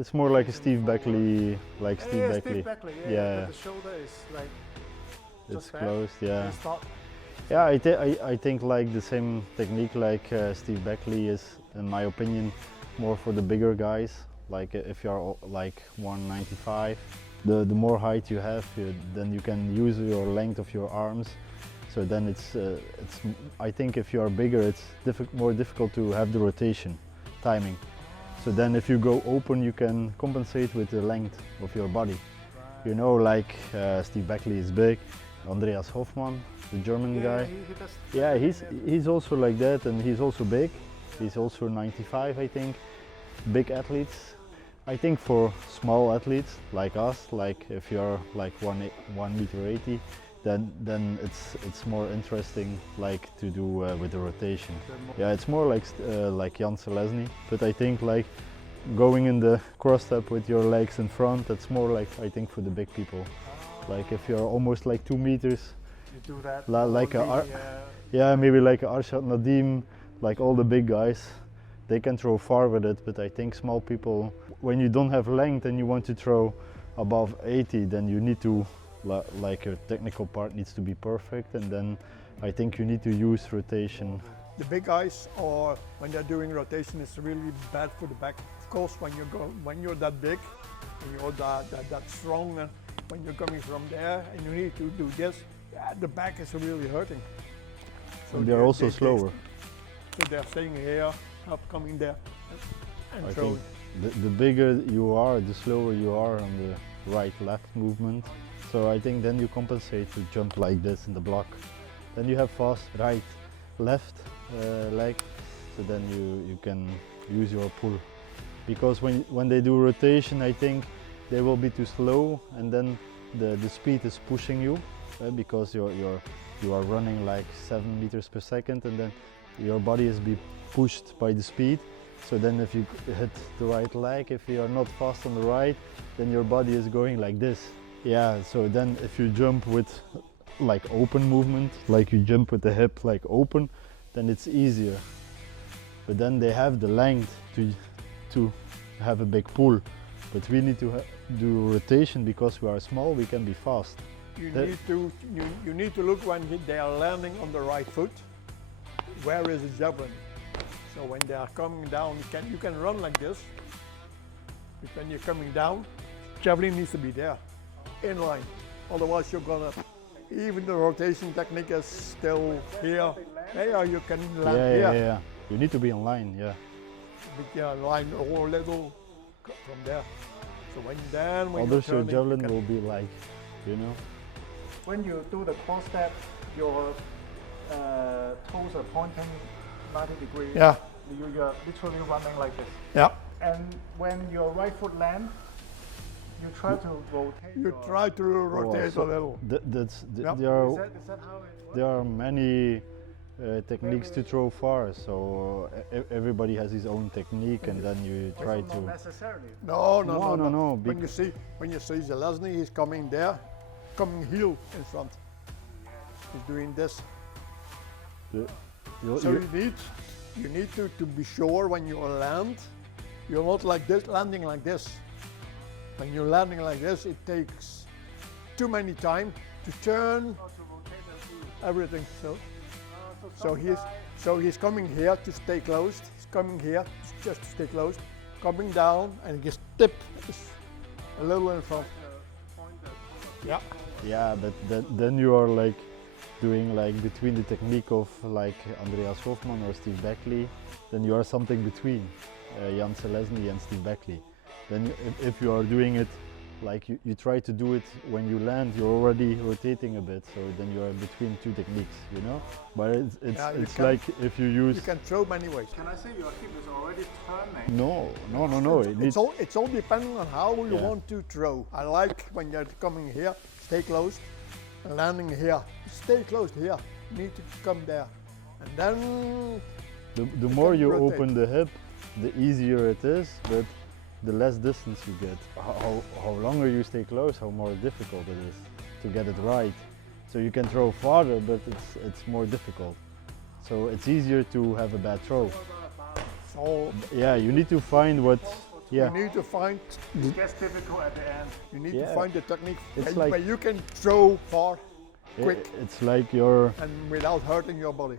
It's more like a Steve Backley, Steve Backley, Yeah. But the shoulder is like It's just back, closed, yeah. It's not. Yeah, I think like the same technique like Steve Backley is, in my opinion, more for the bigger guys. Like if you're like 195, the more height you have, then you can use your length of your arms. So then it's I think if you are bigger, it's more difficult to have the rotation timing. So then if you go open, you can compensate with the length of your body. Right. You know, like Steve Backley is big, Andreas Hoffman, the German guy. Yeah, He's also like that, and he's also big. He's also 95, I think. Big athletes. I think for small athletes like us, like if you're like 1 meter 80, then it's more interesting like to do with the rotation. Yeah, it's more like Jan Selesny, but I think like going in the cross step with your legs in front, that's more like I think for the big people. Like if you're almost like 2 meters, you do that. like yeah, maybe like Arshad Nadim, like all the big guys, they can throw far with it. But I think small people, when you don't have length and you want to throw above 80, then you need to like your technical part needs to be perfect, and then I think you need to use rotation. The big guys, or when they're doing rotation, it's really bad for the back. Of course, when you're that big, and you're that strong, when you're coming from there and you need to do this, yeah, the back is really hurting. So and they're also slower. So they're staying here, up coming there, and I throwing. think the bigger you are, the slower you are on the right-left movement. So I think then you compensate to jump like this in the block. Then you have fast right, left leg, so then you can use your pull. Because when they do rotation, I think they will be too slow, and then the speed is pushing you because you are running like 7 meters per second, and then your body is being pushed by the speed. So then if you hit the right leg, if you are not fast on the right, then your body is going like this. Yeah, so then if you jump with like open movement, like you jump with the hip like open, then it's easier. But then they have the length to have a big pull. But we need to do rotation because we are small, we can be fast. You need to look when they are landing on the right foot. Where is the javelin? So when they are coming down, you can run like this. But when you're coming down, javelin needs to be there, in line. Otherwise you're gonna, even the rotation technique is still here. Here you can land here. Yeah. You need to be in line, yeah. But yeah, line or little from there. So when Others you're your turning, javelin will be like, you know. When you do the cross step, your toes are pointing 90 degrees. Yeah. You're literally running like this. Yeah. And when your right foot lands, you try to rotate. You try to rotate a little. There how it there are many techniques to throw far, so everybody has his own technique, and then you try Not to. necessarily. No. When you see Zelazny, he's coming there, coming heel in front. He's doing this. So you need to be sure when you land, you're not like this, landing like this. When you're landing like this, it takes too many time to turn everything. So he's coming here to stay closed. He's coming here just to stay closed. Coming down and he just tip a little in front. Yeah. Yeah, but then you are like doing like between the technique of like Andreas Hoffman or Steve Backley, then you are something between Jan Selesny and Steve Backley. Then if you are doing it like you try to do it when you land, you're already rotating a bit, so then you are between two techniques, you know. But it's like if you use. You can throw many ways. Can I say your hip is already turning? No. It's all depending on how you want to throw. I like when you're coming here, stay closed, and landing here, stay closed here. You need to come there, and then. The more you open the hip, the easier it is, but the less distance you get. How longer you stay close, how more difficult it is to get it right. So you can throw farther, but it's more difficult. So it's easier to have a bad throw. So yeah, you need to find what Yeah. You need to find It gets difficult at the end. you need Yeah. to find the technique It's where like- you can throw far, quick, It's like your and without hurting your body.